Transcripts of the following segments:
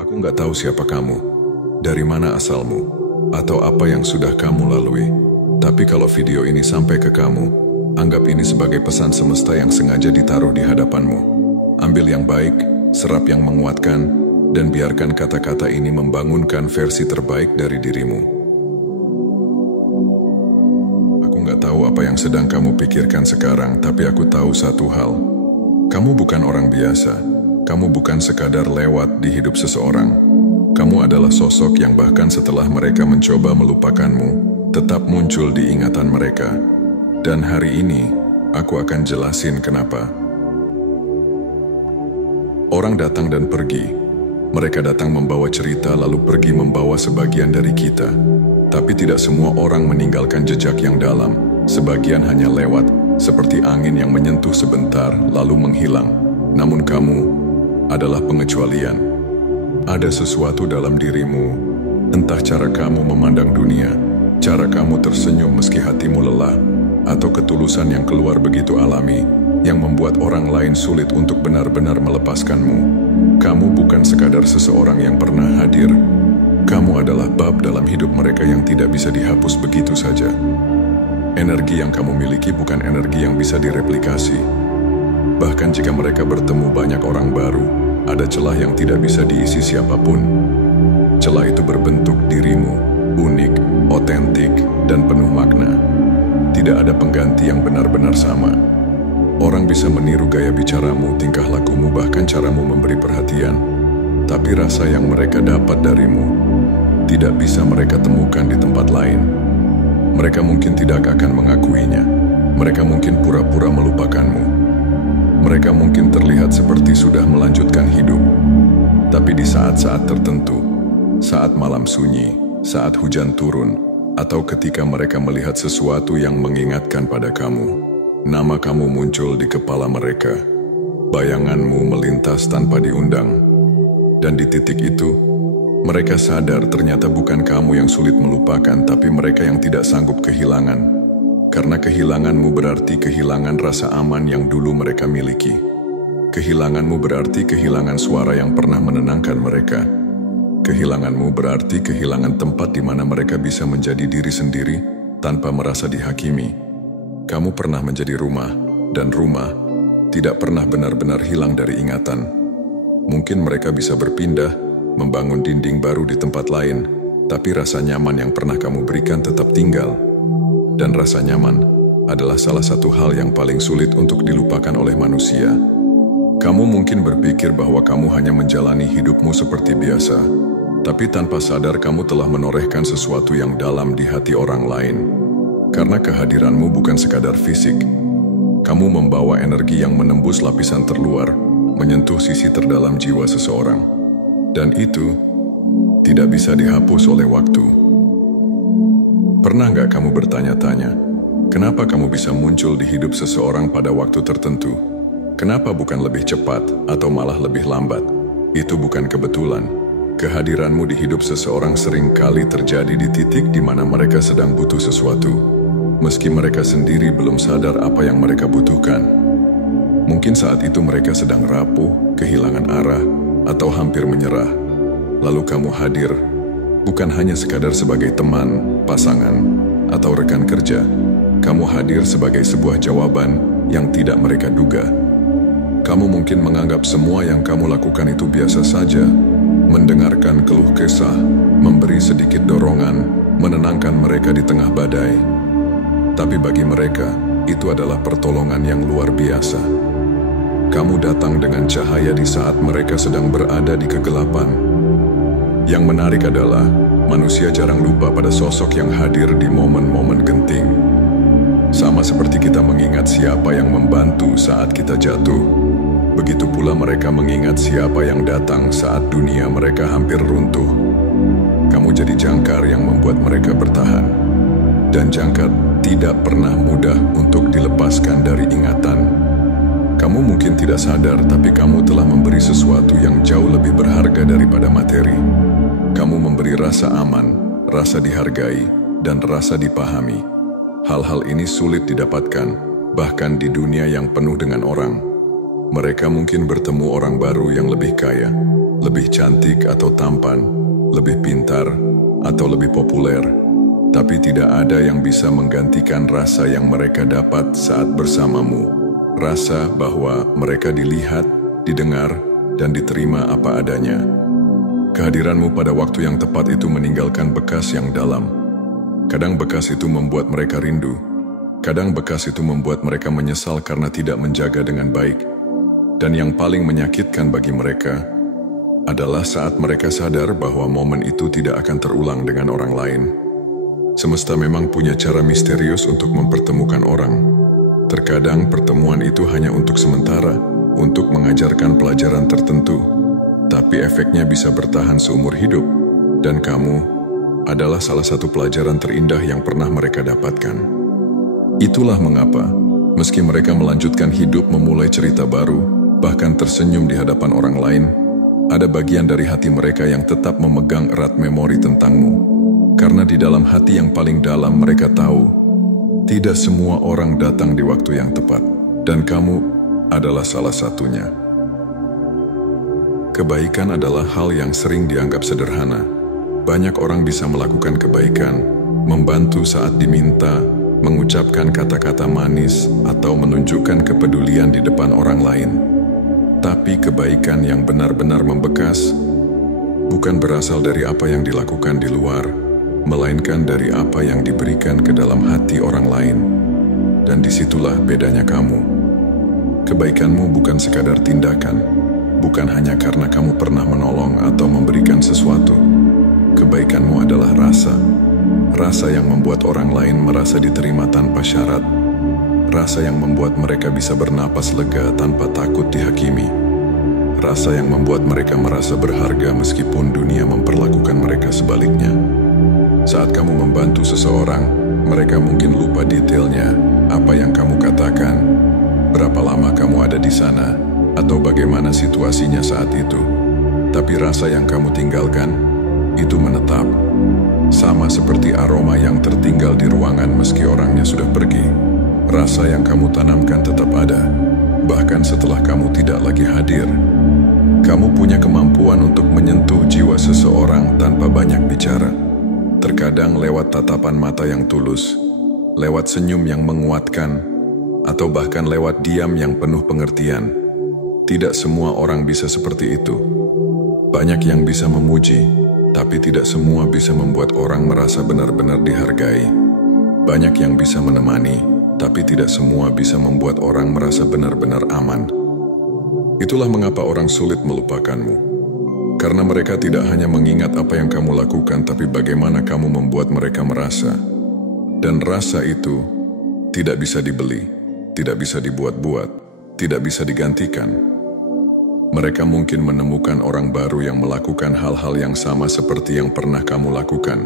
Aku nggak tahu siapa kamu, dari mana asalmu, atau apa yang sudah kamu lalui. Tapi kalau video ini sampai ke kamu, anggap ini sebagai pesan semesta yang sengaja ditaruh di hadapanmu. Ambil yang baik, serap yang menguatkan, dan biarkan kata-kata ini membangunkan versi terbaik dari dirimu. Aku nggak tahu apa yang sedang kamu pikirkan sekarang, tapi aku tahu satu hal. Kamu bukan orang biasa. Kamu bukan sekadar lewat di hidup seseorang. Kamu adalah sosok yang bahkan setelah mereka mencoba melupakanmu, tetap muncul di ingatan mereka. Dan hari ini, aku akan jelasin kenapa. Orang datang dan pergi. Mereka datang membawa cerita lalu pergi membawa sebagian dari kita. Tapi tidak semua orang meninggalkan jejak yang dalam. Sebagian hanya lewat, seperti angin yang menyentuh sebentar lalu menghilang. Namun kamu adalah pengecualian. Ada sesuatu dalam dirimu, entah cara kamu memandang dunia, cara kamu tersenyum meski hatimu lelah, atau ketulusan yang keluar begitu alami, yang membuat orang lain sulit untuk benar-benar melepaskanmu. Kamu bukan sekadar seseorang yang pernah hadir. Kamu adalah bab dalam hidup mereka yang tidak bisa dihapus begitu saja. Energi yang kamu miliki bukan energi yang bisa direplikasi. Bahkan jika mereka bertemu banyak orang baru, ada celah yang tidak bisa diisi siapapun. Celah itu berbentuk dirimu, unik, otentik, dan penuh makna. Tidak ada pengganti yang benar-benar sama. Orang bisa meniru gaya bicaramu, tingkah lakumu, bahkan caramu memberi perhatian. Tapi rasa yang mereka dapat darimu, tidak bisa mereka temukan di tempat lain. Mereka mungkin tidak akan mengakuinya. Mereka mungkin pura-pura melupakanmu. Mereka mungkin terlihat seperti sudah melanjutkan hidup. Tapi di saat-saat tertentu, saat malam sunyi, saat hujan turun, atau ketika mereka melihat sesuatu yang mengingatkan pada kamu, nama kamu muncul di kepala mereka. Bayanganmu melintas tanpa diundang. Dan di titik itu, mereka sadar ternyata bukan kamu yang sulit melupakan, tapi mereka yang tidak sanggup kehilangan. Karena kehilanganmu berarti kehilangan rasa aman yang dulu mereka miliki. Kehilanganmu berarti kehilangan suara yang pernah menenangkan mereka. Kehilanganmu berarti kehilangan tempat di mana mereka bisa menjadi diri sendiri tanpa merasa dihakimi. Kamu pernah menjadi rumah, dan rumah tidak pernah benar-benar hilang dari ingatan. Mungkin mereka bisa berpindah, membangun dinding baru di tempat lain, tapi rasa nyaman yang pernah kamu berikan tetap tinggal. Dan rasa nyaman adalah salah satu hal yang paling sulit untuk dilupakan oleh manusia. Kamu mungkin berpikir bahwa kamu hanya menjalani hidupmu seperti biasa, tapi tanpa sadar kamu telah menorehkan sesuatu yang dalam di hati orang lain. Karena kehadiranmu bukan sekadar fisik, kamu membawa energi yang menembus lapisan terluar, menyentuh sisi terdalam jiwa seseorang. Dan itu tidak bisa dihapus oleh waktu. Pernah nggak kamu bertanya-tanya, kenapa kamu bisa muncul di hidup seseorang pada waktu tertentu? Kenapa bukan lebih cepat atau malah lebih lambat? Itu bukan kebetulan. Kehadiranmu di hidup seseorang sering kali terjadi di titik di mana mereka sedang butuh sesuatu. Meski mereka sendiri belum sadar apa yang mereka butuhkan. Mungkin saat itu mereka sedang rapuh, kehilangan arah, atau hampir menyerah. Lalu kamu hadir, bukan hanya sekadar sebagai teman, pasangan, atau rekan kerja. Kamu hadir sebagai sebuah jawaban yang tidak mereka duga. Kamu mungkin menganggap semua yang kamu lakukan itu biasa saja, mendengarkan keluh kesah, memberi sedikit dorongan, menenangkan mereka di tengah badai. Tapi bagi mereka, itu adalah pertolongan yang luar biasa. Kamu datang dengan cahaya di saat mereka sedang berada di kegelapan. Yang menarik adalah, manusia jarang lupa pada sosok yang hadir di momen-momen genting. Sama seperti kita mengingat siapa yang membantu saat kita jatuh, begitu pula mereka mengingat siapa yang datang saat dunia mereka hampir runtuh. Kamu jadi jangkar yang membuat mereka bertahan. Dan jangkar tidak pernah mudah untuk dilepaskan dari ingatan. Kamu mungkin tidak sadar, tapi kamu telah memberi sesuatu yang jauh lebih berharga daripada materi. Kamu memberi rasa aman, rasa dihargai, dan rasa dipahami. Hal-hal ini sulit didapatkan, bahkan di dunia yang penuh dengan orang. Mereka mungkin bertemu orang baru yang lebih kaya, lebih cantik atau tampan, lebih pintar, atau lebih populer. Tapi tidak ada yang bisa menggantikan rasa yang mereka dapat saat bersamamu. Rasa bahwa mereka dilihat, didengar, dan diterima apa adanya. Kehadiranmu pada waktu yang tepat itu meninggalkan bekas yang dalam. Kadang bekas itu membuat mereka rindu. Kadang bekas itu membuat mereka menyesal karena tidak menjaga dengan baik. Dan yang paling menyakitkan bagi mereka adalah saat mereka sadar bahwa momen itu tidak akan terulang dengan orang lain. Semesta memang punya cara misterius untuk mempertemukan orang. Terkadang pertemuan itu hanya untuk sementara, untuk mengajarkan pelajaran tertentu, tapi efeknya bisa bertahan seumur hidup, dan kamu adalah salah satu pelajaran terindah yang pernah mereka dapatkan. Itulah mengapa, meski mereka melanjutkan hidup memulai cerita baru, bahkan tersenyum di hadapan orang lain, ada bagian dari hati mereka yang tetap memegang erat memori tentangmu. Karena di dalam hati yang paling dalam mereka tahu, tidak semua orang datang di waktu yang tepat, dan kamu adalah salah satunya. Kebaikan adalah hal yang sering dianggap sederhana. Banyak orang bisa melakukan kebaikan, membantu saat diminta, mengucapkan kata-kata manis, atau menunjukkan kepedulian di depan orang lain. Tapi kebaikan yang benar-benar membekas bukan berasal dari apa yang dilakukan di luar, melainkan dari apa yang diberikan ke dalam hati orang lain. Dan disitulah bedanya kamu. Kebaikanmu bukan sekadar tindakan, bukan hanya karena kamu pernah menolong atau memberikan sesuatu. Kebaikanmu adalah rasa. Rasa yang membuat orang lain merasa diterima tanpa syarat. Rasa yang membuat mereka bisa bernapas lega tanpa takut dihakimi. Rasa yang membuat mereka merasa berharga meskipun dunia memperlakukan mereka sebaliknya. Saat kamu membantu seseorang, mereka mungkin lupa detailnya, apa yang kamu katakan, berapa lama kamu ada di sana, atau bagaimana situasinya saat itu. Tapi rasa yang kamu tinggalkan, itu menetap. Sama seperti aroma yang tertinggal di ruangan meski orangnya sudah pergi. Rasa yang kamu tanamkan tetap ada, bahkan setelah kamu tidak lagi hadir. Kamu punya kemampuan untuk menyentuh jiwa seseorang tanpa banyak bicara. Terkadang lewat tatapan mata yang tulus, lewat senyum yang menguatkan, atau bahkan lewat diam yang penuh pengertian. Tidak semua orang bisa seperti itu. Banyak yang bisa memuji, tapi tidak semua bisa membuat orang merasa benar-benar dihargai. Banyak yang bisa menemani, tapi tidak semua bisa membuat orang merasa benar-benar aman. Itulah mengapa orang sulit melupakanmu. Karena mereka tidak hanya mengingat apa yang kamu lakukan, tapi bagaimana kamu membuat mereka merasa. Dan rasa itu tidak bisa dibeli, tidak bisa dibuat-buat, tidak bisa digantikan. Mereka mungkin menemukan orang baru yang melakukan hal-hal yang sama seperti yang pernah kamu lakukan.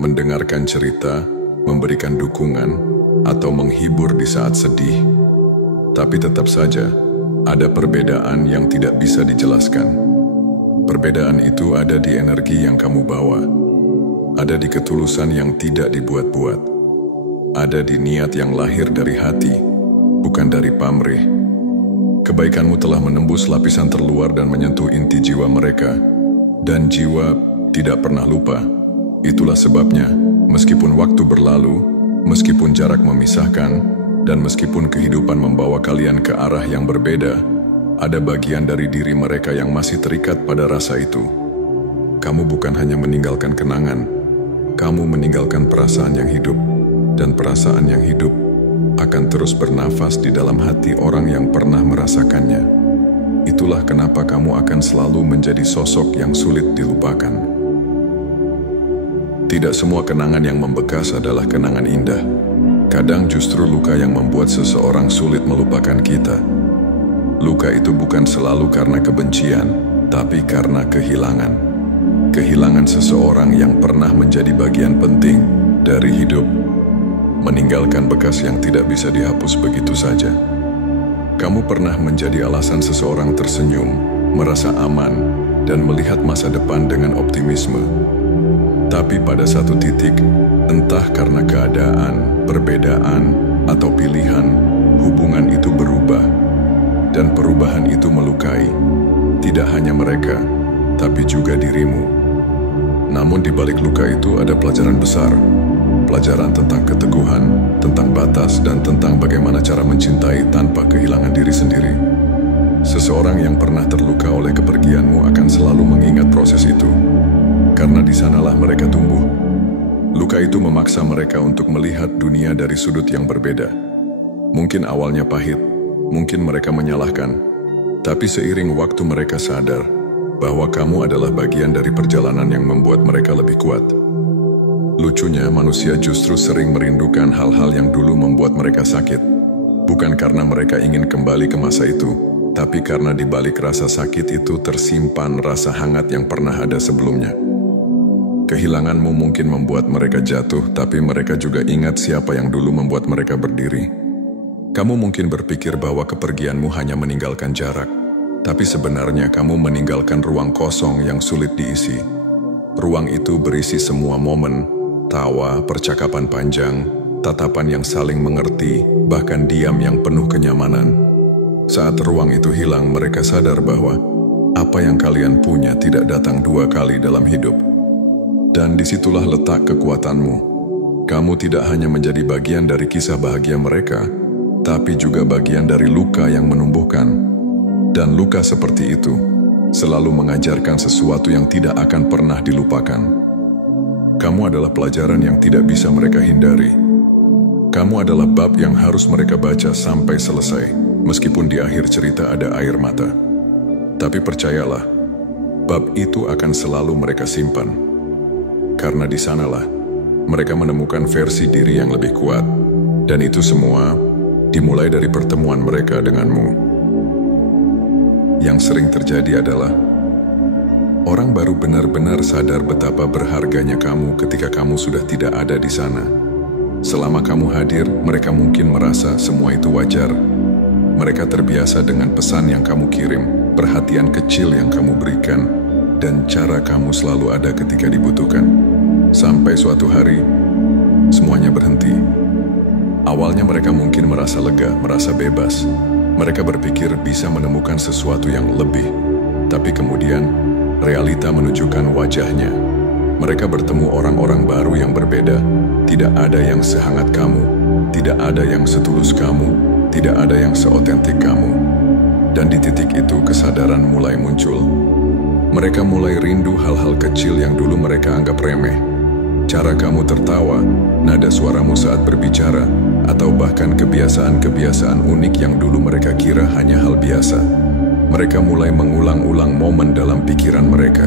Mendengarkan cerita, memberikan dukungan, atau menghibur di saat sedih. Tapi tetap saja, ada perbedaan yang tidak bisa dijelaskan. Perbedaan itu ada di energi yang kamu bawa, ada di ketulusan yang tidak dibuat-buat, ada di niat yang lahir dari hati, bukan dari pamrih. Kebaikanmu telah menembus lapisan terluar dan menyentuh inti jiwa mereka, dan jiwa tidak pernah lupa. Itulah sebabnya, meskipun waktu berlalu, meskipun jarak memisahkan, dan meskipun kehidupan membawa kalian ke arah yang berbeda, ada bagian dari diri mereka yang masih terikat pada rasa itu. Kamu bukan hanya meninggalkan kenangan, kamu meninggalkan perasaan yang hidup, dan perasaan yang hidup akan terus bernafas di dalam hati orang yang pernah merasakannya. Itulah kenapa kamu akan selalu menjadi sosok yang sulit dilupakan. Tidak semua kenangan yang membekas adalah kenangan indah. Kadang justru luka yang membuat seseorang sulit melupakan kita. Luka itu bukan selalu karena kebencian, tapi karena kehilangan. Kehilangan seseorang yang pernah menjadi bagian penting dari hidup, meninggalkan bekas yang tidak bisa dihapus begitu saja. Kamu pernah menjadi alasan seseorang tersenyum, merasa aman, dan melihat masa depan dengan optimisme. Tapi pada satu titik, entah karena keadaan, perbedaan, atau pilihan, hubungan itu berubah, dan perubahan itu melukai, tidak hanya mereka, tapi juga dirimu. Namun di balik luka itu ada pelajaran besar, pelajaran tentang keteguhan, tentang batas, dan tentang bagaimana cara mencintai tanpa kehilangan diri sendiri. Seseorang yang pernah terluka oleh kepergianmu akan selalu mengingat proses itu, karena di sanalah mereka tumbuh. Luka itu memaksa mereka untuk melihat dunia dari sudut yang berbeda. Mungkin awalnya pahit, mungkin mereka menyalahkan, tapi seiring waktu mereka sadar bahwa kamu adalah bagian dari perjalanan yang membuat mereka lebih kuat. Lucunya, manusia justru sering merindukan hal-hal yang dulu membuat mereka sakit, bukan karena mereka ingin kembali ke masa itu, tapi karena di balik rasa sakit itu tersimpan rasa hangat yang pernah ada sebelumnya. Kehilanganmu mungkin membuat mereka jatuh, tapi mereka juga ingat siapa yang dulu membuat mereka berdiri. Kamu mungkin berpikir bahwa kepergianmu hanya meninggalkan jarak, tapi sebenarnya kamu meninggalkan ruang kosong yang sulit diisi. Ruang itu berisi semua momen, tawa, percakapan panjang, tatapan yang saling mengerti, bahkan diam yang penuh kenyamanan. Saat ruang itu hilang, mereka sadar bahwa apa yang kalian punya tidak datang dua kali dalam hidup. Dan disitulah letak kekuatanmu. Kamu tidak hanya menjadi bagian dari kisah bahagia mereka, tapi juga bagian dari luka yang menumbuhkan. Dan luka seperti itu selalu mengajarkan sesuatu yang tidak akan pernah dilupakan. Kamu adalah pelajaran yang tidak bisa mereka hindari. Kamu adalah bab yang harus mereka baca sampai selesai, meskipun di akhir cerita ada air mata. Tapi percayalah, bab itu akan selalu mereka simpan. Karena di sanalah mereka menemukan versi diri yang lebih kuat. Dan itu semua dimulai dari pertemuan mereka denganmu. Yang sering terjadi adalah orang baru benar-benar sadar betapa berharganya kamu ketika kamu sudah tidak ada di sana. Selama kamu hadir, mereka mungkin merasa semua itu wajar. Mereka terbiasa dengan pesan yang kamu kirim, perhatian kecil yang kamu berikan, dan cara kamu selalu ada ketika dibutuhkan. Sampai suatu hari, semuanya berhenti. Awalnya mereka mungkin merasa lega, merasa bebas. Mereka berpikir bisa menemukan sesuatu yang lebih. Tapi kemudian, realita menunjukkan wajahnya. Mereka bertemu orang-orang baru yang berbeda. Tidak ada yang sehangat kamu, tidak ada yang setulus kamu, tidak ada yang seotentik kamu. Dan di titik itu kesadaran mulai muncul. Mereka mulai rindu hal-hal kecil yang dulu mereka anggap remeh. Cara kamu tertawa, nada suaramu saat berbicara, atau bahkan kebiasaan-kebiasaan unik yang dulu mereka kira hanya hal biasa. Mereka mulai mengulang-ulang momen dalam pikiran mereka,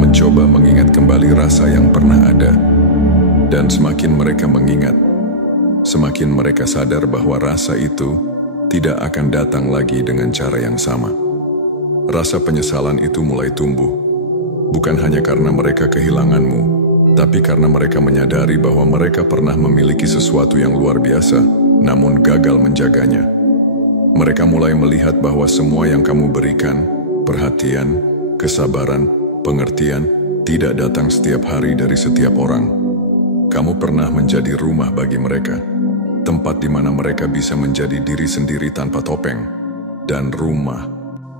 mencoba mengingat kembali rasa yang pernah ada. Dan semakin mereka mengingat, semakin mereka sadar bahwa rasa itu tidak akan datang lagi dengan cara yang sama. Rasa penyesalan itu mulai tumbuh, bukan hanya karena mereka kehilanganmu, tapi karena mereka menyadari bahwa mereka pernah memiliki sesuatu yang luar biasa, namun gagal menjaganya. Mereka mulai melihat bahwa semua yang kamu berikan, perhatian, kesabaran, pengertian, tidak datang setiap hari dari setiap orang. Kamu pernah menjadi rumah bagi mereka, tempat di mana mereka bisa menjadi diri sendiri tanpa topeng. Dan rumah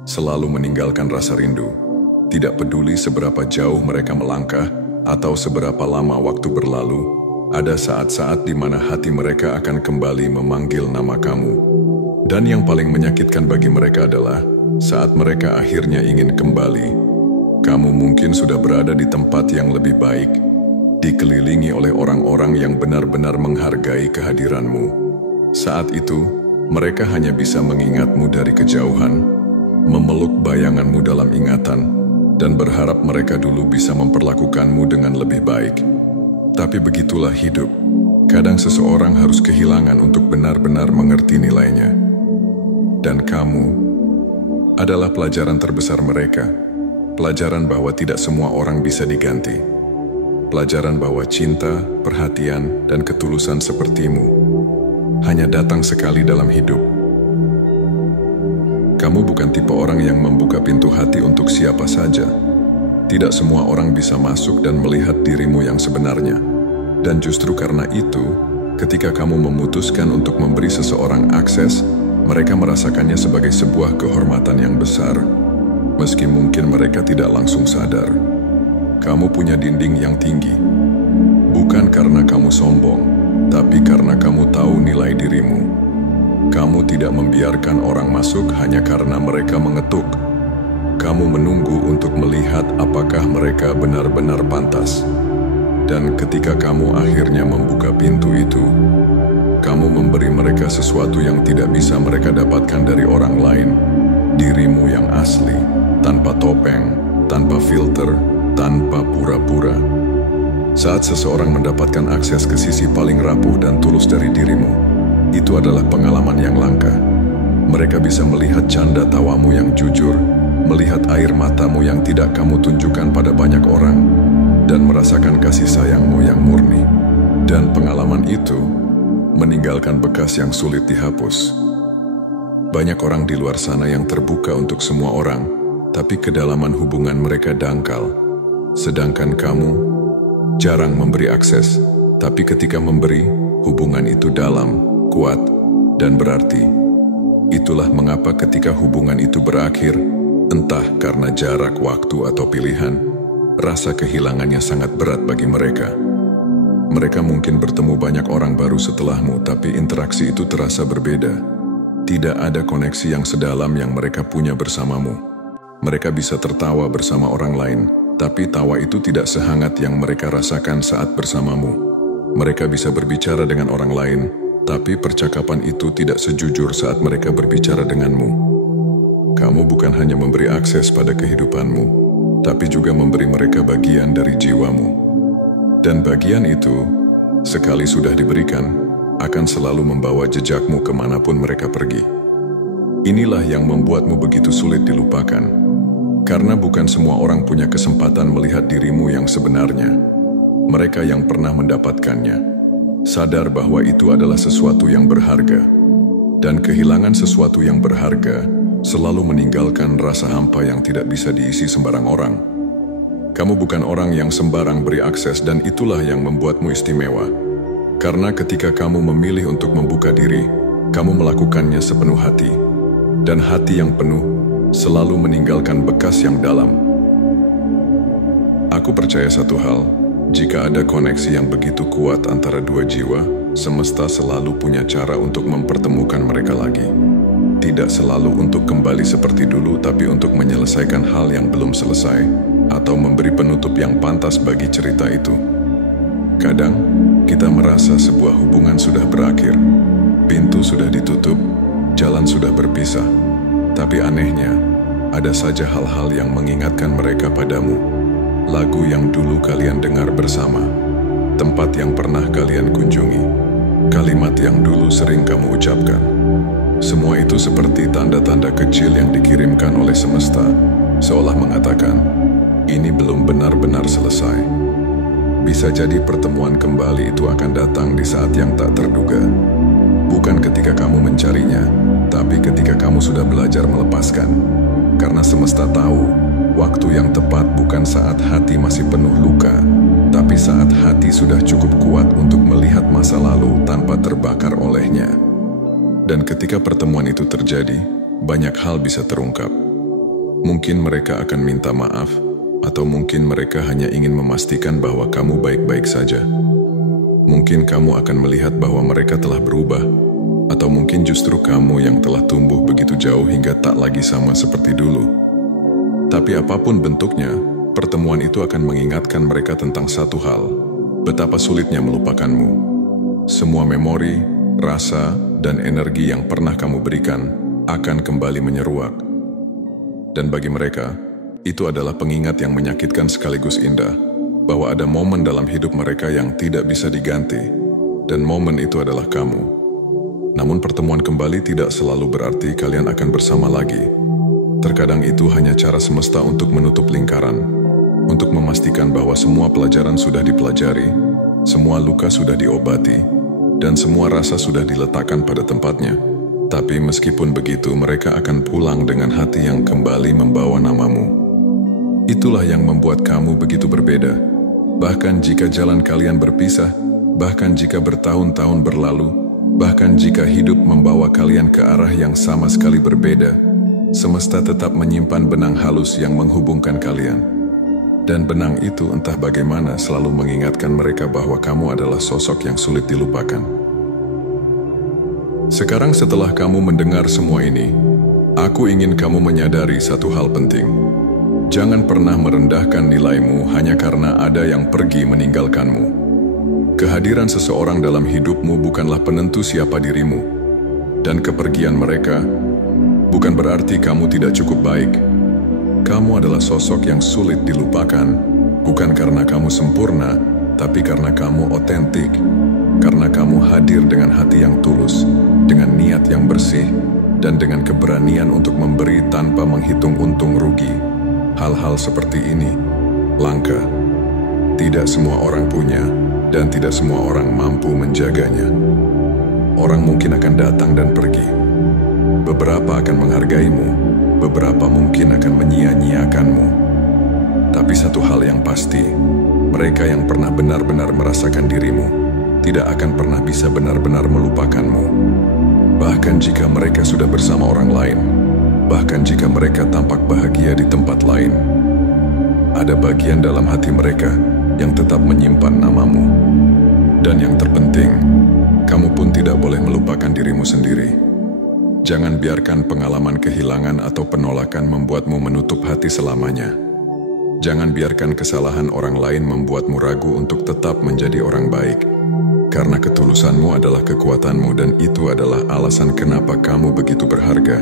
selalu meninggalkan rasa rindu, tidak peduli seberapa jauh mereka melangkah atau seberapa lama waktu berlalu. Ada saat-saat di mana hati mereka akan kembali memanggil nama kamu. Dan yang paling menyakitkan bagi mereka adalah saat mereka akhirnya ingin kembali. Kamu mungkin sudah berada di tempat yang lebih baik, dikelilingi oleh orang-orang yang benar-benar menghargai kehadiranmu. Saat itu, mereka hanya bisa mengingatmu dari kejauhan, memeluk bayanganmu dalam ingatan, dan berharap mereka dulu bisa memperlakukanmu dengan lebih baik. Tapi begitulah hidup. Kadang seseorang harus kehilangan untuk benar-benar mengerti nilainya. Dan kamu adalah pelajaran terbesar mereka. Pelajaran bahwa tidak semua orang bisa diganti. Pelajaran bahwa cinta, perhatian, dan ketulusan sepertimu hanya datang sekali dalam hidup. Kamu bukan tipe orang yang membuka pintu hati untuk siapa saja. Tidak semua orang bisa masuk dan melihat dirimu yang sebenarnya. Dan justru karena itu, Ketika kamu memutuskan untuk memberi seseorang akses, mereka merasakannya sebagai sebuah kehormatan yang besar. Meski mungkin mereka tidak langsung sadar, kamu punya dinding yang tinggi. Bukan karena kamu sombong, tapi karena kamu tahu nilai dirimu. Kamu tidak membiarkan orang masuk hanya karena mereka mengetuk. Kamu menunggu untuk melihat apakah mereka benar-benar pantas. Dan ketika kamu akhirnya membuka pintu itu, kamu memberi mereka sesuatu yang tidak bisa mereka dapatkan dari orang lain. Dirimu yang asli, tanpa topeng, tanpa filter, tanpa pura-pura. Saat seseorang mendapatkan akses ke sisi paling rapuh dan tulus dari dirimu, itu adalah pengalaman yang langka. Mereka bisa melihat canda tawamu yang jujur, melihat air matamu yang tidak kamu tunjukkan pada banyak orang, dan merasakan kasih sayangmu yang murni. Dan pengalaman itu meninggalkan bekas yang sulit dihapus. Banyak orang di luar sana yang terbuka untuk semua orang, tapi kedalaman hubungan mereka dangkal. Sedangkan kamu jarang memberi akses, tapi ketika memberi, hubungan itu dalam, kuat, dan berarti. Itulah mengapa ketika hubungan itu berakhir, entah karena jarak waktu atau pilihan, rasa kehilangannya sangat berat bagi mereka. Mereka mungkin bertemu banyak orang baru setelahmu, tapi interaksi itu terasa berbeda. Tidak ada koneksi yang sedalam yang mereka punya bersamamu. Mereka bisa tertawa bersama orang lain, tapi tawa itu tidak sehangat yang mereka rasakan saat bersamamu. Mereka bisa berbicara dengan orang lain, tapi percakapan itu tidak sejujur saat mereka berbicara denganmu. Kamu bukan hanya memberi akses pada kehidupanmu, tapi juga memberi mereka bagian dari jiwamu. Dan bagian itu, sekali sudah diberikan, akan selalu membawa jejakmu kemanapun mereka pergi. Inilah yang membuatmu begitu sulit dilupakan, karena bukan semua orang punya kesempatan melihat dirimu yang sebenarnya. Mereka yang pernah mendapatkannya, sadar bahwa itu adalah sesuatu yang berharga, dan kehilangan sesuatu yang berharga selalu meninggalkan rasa hampa yang tidak bisa diisi sembarang orang. Kamu bukan orang yang sembarang beri akses, dan itulah yang membuatmu istimewa. Karena ketika kamu memilih untuk membuka diri, kamu melakukannya sepenuh hati. Dan hati yang penuh selalu meninggalkan bekas yang dalam. Aku percaya satu hal, jika ada koneksi yang begitu kuat antara dua jiwa, semesta selalu punya cara untuk mempertemukan mereka lagi. Tidak selalu untuk kembali seperti dulu, tapi untuk menyelesaikan hal yang belum selesai, atau memberi penutup yang pantas bagi cerita itu. Kadang, kita merasa sebuah hubungan sudah berakhir, pintu sudah ditutup, jalan sudah berpisah. Tapi anehnya, ada saja hal-hal yang mengingatkan mereka padamu. Lagu yang dulu kalian dengar bersama, tempat yang pernah kalian kunjungi, kalimat yang dulu sering kamu ucapkan. Semua itu seperti tanda-tanda kecil yang dikirimkan oleh semesta, seolah mengatakan, ini belum benar-benar selesai. Bisa jadi pertemuan kembali itu akan datang di saat yang tak terduga. Bukan ketika kamu mencarinya, tapi ketika kamu sudah belajar melepaskan. Karena semesta tahu, waktu yang tepat bukan saat hati masih penuh luka, tapi saat hati sudah cukup kuat untuk melihat masa lalu tanpa terbakar olehnya. Dan ketika pertemuan itu terjadi, banyak hal bisa terungkap. Mungkin mereka akan minta maaf, atau mungkin mereka hanya ingin memastikan bahwa kamu baik-baik saja. Mungkin kamu akan melihat bahwa mereka telah berubah, atau mungkin justru kamu yang telah tumbuh begitu jauh hingga tak lagi sama seperti dulu. Tapi apapun bentuknya, pertemuan itu akan mengingatkan mereka tentang satu hal, betapa sulitnya melupakanmu. Semua memori, rasa, dan energi yang pernah kamu berikan akan kembali menyeruak. Dan bagi mereka, itu adalah pengingat yang menyakitkan sekaligus indah, bahwa ada momen dalam hidup mereka yang tidak bisa diganti, dan momen itu adalah kamu. Namun pertemuan kembali tidak selalu berarti kalian akan bersama lagi. Terkadang itu hanya cara semesta untuk menutup lingkaran, untuk memastikan bahwa semua pelajaran sudah dipelajari, semua luka sudah diobati, dan semua rasa sudah diletakkan pada tempatnya. Tapi meskipun begitu, mereka akan pulang dengan hati yang kembali membawa namamu. Itulah yang membuat kamu begitu berbeda. Bahkan jika jalan kalian berpisah, Bahkan jika bertahun-tahun berlalu, bahkan jika hidup membawa kalian ke arah yang sama sekali berbeda, semesta tetap menyimpan benang halus yang menghubungkan kalian. Dan benang itu entah bagaimana selalu mengingatkan mereka bahwa kamu adalah sosok yang sulit dilupakan. Sekarang setelah kamu mendengar semua ini, aku ingin kamu menyadari satu hal penting. Jangan pernah merendahkan nilaimu hanya karena ada yang pergi meninggalkanmu. Kehadiran seseorang dalam hidupmu bukanlah penentu siapa dirimu. Dan kepergian mereka bukan berarti kamu tidak cukup baik. Kamu adalah sosok yang sulit dilupakan, bukan karena kamu sempurna, tapi karena kamu otentik. Karena kamu hadir dengan hati yang tulus, dengan niat yang bersih, dan dengan keberanian untuk memberi tanpa menghitung untung rugi. Hal-hal seperti ini langka. Tidak semua orang punya, dan tidak semua orang mampu menjaganya. Orang mungkin akan datang dan pergi. Beberapa akan menghargaimu, beberapa mungkin akan menyia-nyiakanmu. Tapi satu hal yang pasti, mereka yang pernah benar-benar merasakan dirimu, tidak akan pernah bisa benar-benar melupakanmu. Bahkan jika mereka sudah bersama orang lain, bahkan jika mereka tampak bahagia di tempat lain, ada bagian dalam hati mereka yang tetap menyimpan namamu. Dan yang terpenting, kamu pun tidak boleh melupakan dirimu sendiri. Jangan biarkan pengalaman kehilangan atau penolakan membuatmu menutup hati selamanya. Jangan biarkan kesalahan orang lain membuatmu ragu untuk tetap menjadi orang baik. Karena ketulusanmu adalah kekuatanmu dan itu adalah alasan kenapa kamu begitu berharga.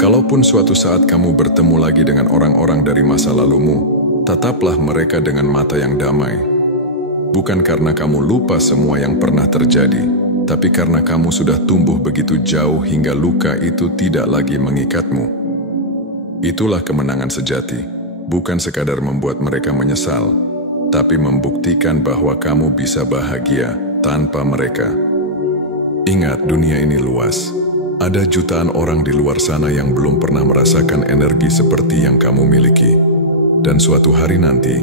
Kalaupun suatu saat kamu bertemu lagi dengan orang-orang dari masa lalumu, tataplah mereka dengan mata yang damai. Bukan karena kamu lupa semua yang pernah terjadi, tapi karena kamu sudah tumbuh begitu jauh hingga luka itu tidak lagi mengikatmu. Itulah kemenangan sejati, bukan sekadar membuat mereka menyesal, tapi membuktikan bahwa kamu bisa bahagia tanpa mereka. Ingat, dunia ini luas. Ada jutaan orang di luar sana yang belum pernah merasakan energi seperti yang kamu miliki. Dan suatu hari nanti,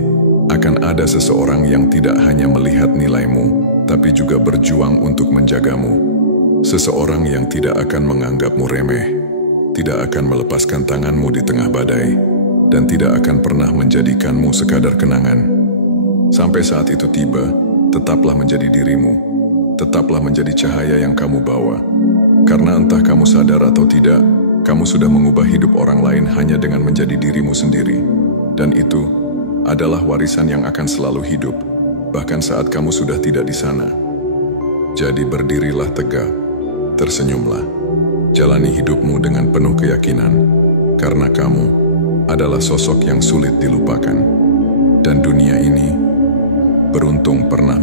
akan ada seseorang yang tidak hanya melihat nilaimu, tapi juga berjuang untuk menjagamu. Seseorang yang tidak akan menganggapmu remeh, tidak akan melepaskan tanganmu di tengah badai, dan tidak akan pernah menjadikanmu sekadar kenangan. Sampai saat itu tiba, tetaplah menjadi dirimu, tetaplah menjadi cahaya yang kamu bawa. Karena entah kamu sadar atau tidak, kamu sudah mengubah hidup orang lain hanya dengan menjadi dirimu sendiri. Dan itu adalah warisan yang akan selalu hidup, bahkan saat kamu sudah tidak di sana. Jadi berdirilah tegak, tersenyumlah, jalani hidupmu dengan penuh keyakinan, karena kamu adalah sosok yang sulit dilupakan. Dan dunia ini beruntung pernah